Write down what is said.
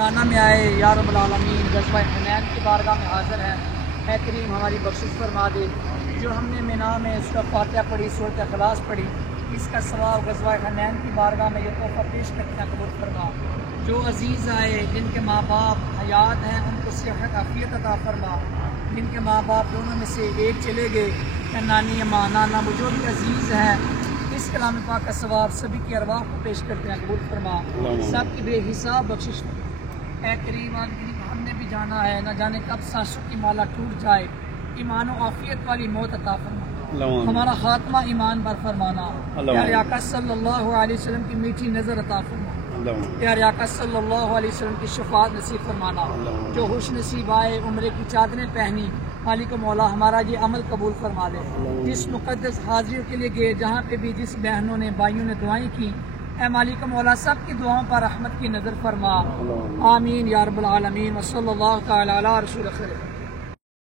رانا میں آئے یا رب العالمین غزوہ حنین کی بارگاہ میں حاضر ہیں۔ اے کریم ہماری بخشش فرما دے۔ جو ہم نے مینا میں اس کا فاتحہ پڑھی، سورۃ اخلاص پڑھی، اس کا ثواب غزوہ حنین کی بارگاہ میں یہ تحفہ پیش کرتے ہیں، قبول فرما۔ جو عزیز آئے جن کے ماں باپ حیات ہیں ان کو صحت عافیت عطا فرما۔ جن کے ماں باپ دونوں میں سے ایک چلے گئے، یا نانی یا ماں نانا، وہ جو بھی عزیز ہیں، اس کلام پاک کا ثواب سبھی کی ارواح کو پیش کرتے ہیں، قبول فرما۔ سب کی بے حساب بخشش فرما۔ اے کریم ہم نے بھی جانا ہے، نہ جانے کب سانسوں کی مالا ٹوٹ جائے، ایمان و عافیت والی موت عطا فرما، ہمارا خاتمہ ایمان پر فرمانا۔ پیارے آقا صلی اللہ علیہ وسلم کی میٹھی نظر عطا فرما، پیارے آقا صلی اللہ علیہ وسلم کی شفاعت نصیب فرمانا۔ جو خوش نصیب آئے عمرے کی چادریں پہنی، مالک مولا ہمارا یہ عمل قبول فرما دے۔ جس مقدس حاضریوں کے لیے گئے، جہاں پہ بھی جس بہنوں نے بھائیوں نے دعائیں کی، اے مالک مولا سب کی دعاؤں پر رحمت کی نظر فرما، آمین یا رب العالمین۔ وصلی اللہ تعالی علی رسول خیر۔